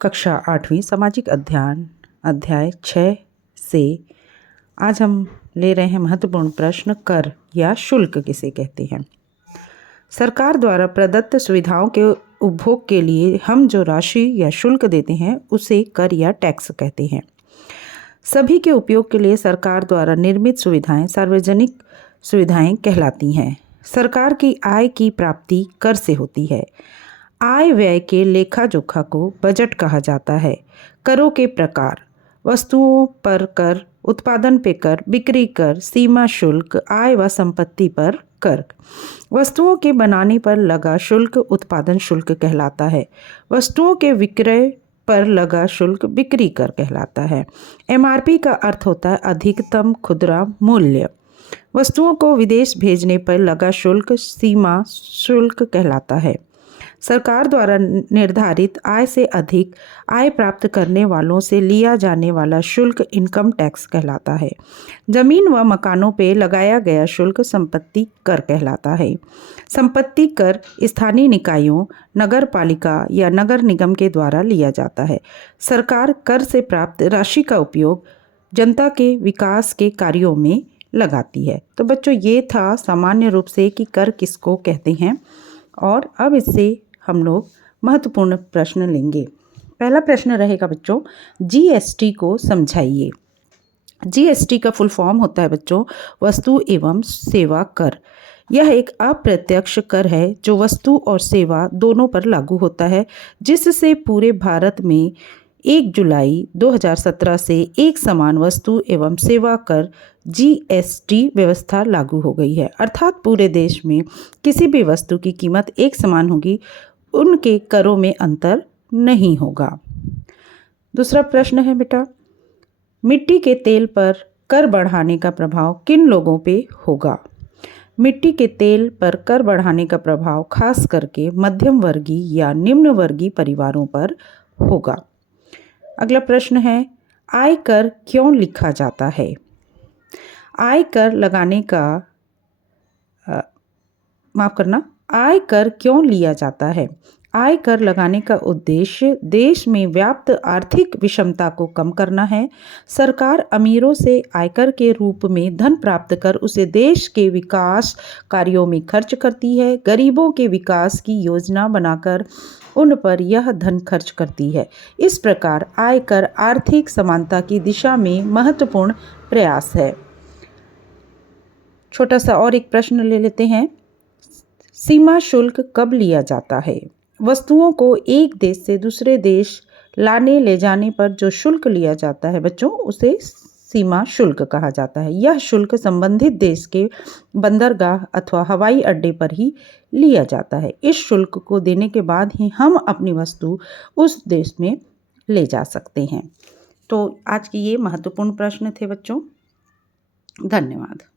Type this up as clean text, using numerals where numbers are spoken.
कक्षा 8वीं सामाजिक अध्ययन अध्याय 6 से आज हम ले रहे हैं महत्वपूर्ण प्रश्न। कर या शुल्क किसे कहते हैं? सरकार द्वारा प्रदत्त सुविधाओं के उपभोग के लिए हम जो राशि या शुल्क देते हैं उसे कर या टैक्स कहते हैं। सभी के उपयोग के लिए सरकार द्वारा निर्मित सुविधाएं सार्वजनिक सुविधाएं कहलाती हैं। सरकार की आय की प्राप्ति कर से होती है। आय व्यय के लेखा जोखा को बजट कहा जाता है। करों के प्रकार: वस्तुओं पर कर, उत्पादन पे कर, बिक्री कर, सीमा शुल्क, आय व संपत्ति पर कर। वस्तुओं के बनाने पर लगा शुल्क उत्पादन शुल्क कहलाता है। वस्तुओं के विक्रय पर लगा शुल्क बिक्री कर कहलाता है। MRP का अर्थ होता है अधिकतम खुदरा मूल्य। वस्तुओं को विदेश भेजने पर लगा शुल्क सीमा शुल्क कहलाता है। सरकार द्वारा निर्धारित आय से अधिक आय प्राप्त करने वालों से लिया जाने वाला शुल्क इनकम टैक्स कहलाता है। जमीन व मकानों पर लगाया गया शुल्क संपत्ति कर कहलाता है। संपत्ति कर स्थानीय निकायों, नगर पालिका या नगर निगम के द्वारा लिया जाता है। सरकार कर से प्राप्त राशि का उपयोग जनता के विकास के कार्यों में लगाती है। तो बच्चों, ये था सामान्य रूप से कि कर किसको कहते हैं। और अब इससे हम लोग महत्वपूर्ण प्रश्न लेंगे। पहला प्रश्न रहेगा बच्चों, GST को समझाइए। GST का फुल फॉर्म होता है बच्चों वस्तु एवं सेवा कर। यह एक अप्रत्यक्ष कर है जो वस्तु और सेवा दोनों पर लागू होता है, जिससे पूरे भारत में 1 जुलाई 2017 से एक समान वस्तु एवं सेवा कर GST व्यवस्था लागू हो गई है। अर्थात पूरे देश में किसी भी वस्तु की कीमत एक समान होगी, उनके करों में अंतर नहीं होगा। दूसरा प्रश्न है बेटा, मिट्टी के तेल पर कर बढ़ाने का प्रभाव किन लोगों पे होगा? मिट्टी के तेल पर कर बढ़ाने का प्रभाव खास करके मध्यम वर्गीय या निम्न वर्गीय परिवारों पर होगा। अगला प्रश्न है, आय कर क्यों लिखा जाता है? आय कर लगाने का आय कर क्यों लिया जाता है? आय कर लगाने का उद्देश्य देश में व्याप्त आर्थिक विषमता को कम करना है। सरकार अमीरों से आयकर के रूप में धन प्राप्त कर उसे देश के विकास कार्यों में खर्च करती है। गरीबों के विकास की योजना बनाकर उन पर यह धन खर्च करती है। इस प्रकार आयकर आर्थिक समानता की दिशा में महत्वपूर्ण प्रयास है। छोटा सा और एक प्रश्न ले लेते हैं, सीमा शुल्क कब लिया जाता है? वस्तुओं को एक देश से दूसरे देश लाने ले जाने पर जो शुल्क लिया जाता है बच्चों, उसे सीमा शुल्क कहा जाता है। यह शुल्क संबंधित देश के बंदरगाह अथवा हवाई अड्डे पर ही लिया जाता है। इस शुल्क को देने के बाद ही हम अपनी वस्तु उस देश में ले जा सकते हैं। तो आज के ये महत्वपूर्ण प्रश्न थे बच्चों। धन्यवाद।